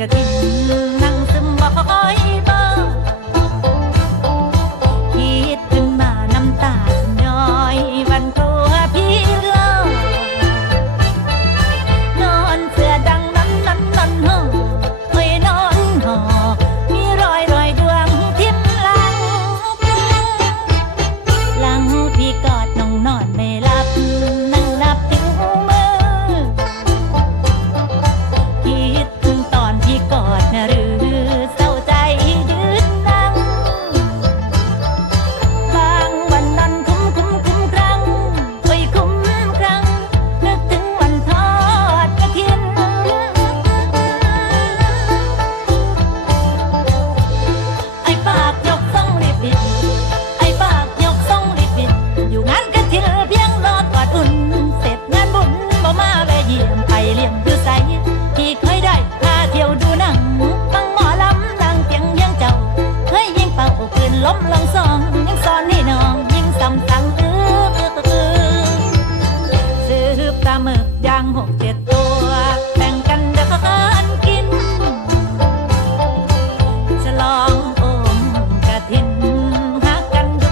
i gardinen ังหกเจ็ดตัวแบ่งกันเดินกินฉลองอมกระถินหากกันดู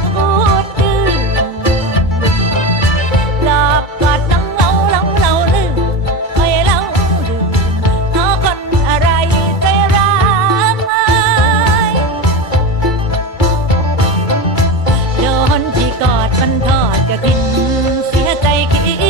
ดดื้อรอกกอดน้องเงาเล้าเล่าลืมคอยเล่าลืมเฮาคนอะไรใจร้ายโดนที่กอดมันทอดกระถินเสียใจคิด